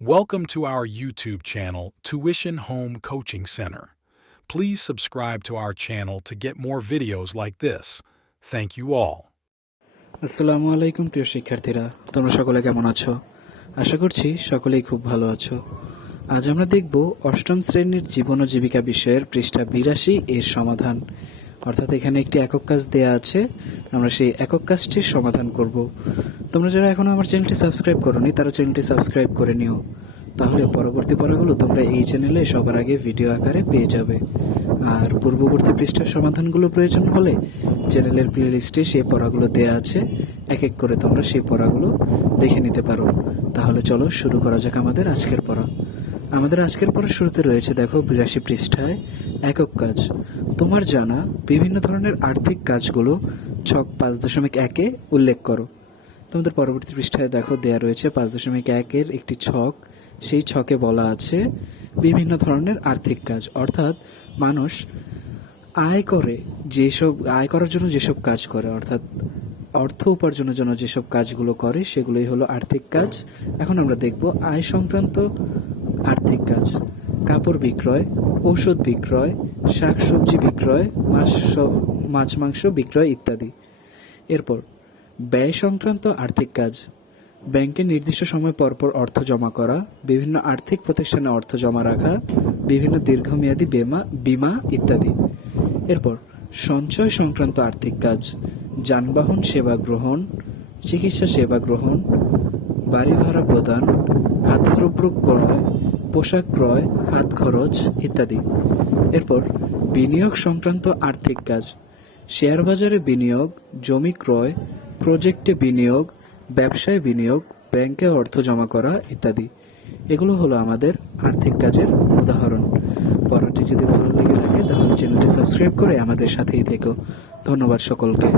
Welcome to our YouTube channel, Tuition Home Coaching Center. Please subscribe to our channel to get more videos like this. Thank you all. আসসালামু আলাইকুম প্রিয় শিক্ষার্থীরা, তোমরা সকলে কেমন আছো? আশা করছি সকলেই খুব ভালো আছো। আজ আমরা দেখব অষ্টম শ্রেণীর জীবন ও জীবিকা বিষয়ের পৃষ্ঠা 82 এর সমাধান। অর্থাৎ এখানে একটি একক কাজ দেয়া আছে, আমরা সেই একক কাজটির সমাধান করব। তোমরা যারা এখনো আমার চ্যানেলটি সাবস্ক্রাইব করোনি তারা চ্যানেলটি সাবস্ক্রাইব করে নিও, তাহলে পরবর্তী পড়াগুলো তোমরা এই চ্যানেলে সবার আগে ভিডিও আকারে পেয়ে যাবে। আর পূর্ববর্তী পৃষ্ঠার সমাধানগুলো প্রয়োজন হলে চ্যানেলের প্লেলিস্টে সেই পড়াগুলো দেয়া আছে, এক এক করে তোমরা সেই পড়াগুলো দেখে নিতে পারো। তাহলে চলো শুরু করা যাক আমাদের আজকের পড়া। আমাদের আজকের পড়ার শুরুতে রয়েছে, দেখো 82 পৃষ্ঠায় একক কাজ। তোমার জানা বিভিন্ন ধরনের আর্থিক কাজগুলো ছক 5.1-এ উল্লেখ করো। তোমাদের পরবর্তী পৃষ্ঠায় দেখো দেয়া রয়েছে 5.1-এর একটি ছক। সেই ছকে বলা আছে বিভিন্ন ধরনের আর্থিক কাজ, অর্থাৎ মানুষ আয় করার জন্য যেসব কাজ করে, অর্থাৎ অর্থ উপার্জনের জন্য যেসব কাজগুলো করে সেগুলোই হলো আর্থিক কাজ। এখন আমরা দেখব আয় সংক্রান্ত আর্থিক কাজ: কাপড় বিক্রয়, ঔষধ বিক্রয়, শাকসবজি বিক্রয়, মাছ মাংস বিক্রয় ইত্যাদি। এরপর ব্যয় সংক্রান্ত আর্থিক কাজ: ব্যাংকে নির্দিষ্ট সময় পরপর অর্থ জমা করা, বিভিন্ন আর্থিক প্রতিষ্ঠানে অর্থ জমা রাখা, বিভিন্ন দীর্ঘমেয়াদী বীমা ইত্যাদি। এরপর সঞ্চয় সংক্রান্ত আর্থিক কাজ: যানবাহন সেবা গ্রহণ, চিকিৎসা সেবা গ্রহণ, বাড়ি ভাড়া প্রদান, খাদ্যদ্রব্য ক্রয়, পোশাক ক্রয়, হাত খরচ ইত্যাদি। এরপর বিনিয়োগ সংক্রান্ত আর্থিক কাজ: শেয়ার বাজারে বিনিয়োগ, জমি ক্রয়, প্রজেক্টে বিনিয়োগ, ব্যবসায় বিনিয়োগ, ব্যাংকে অর্থ জমা করা ইত্যাদি। এগুলো হলো আমাদের আর্থিক কাজের উদাহরণ। পড়াটি যদি ভালো লেগে থাকে তাহলে চ্যানেলটি সাবস্ক্রাইব করে আমাদের সাথেই থেকো। ধন্যবাদ সকলকে।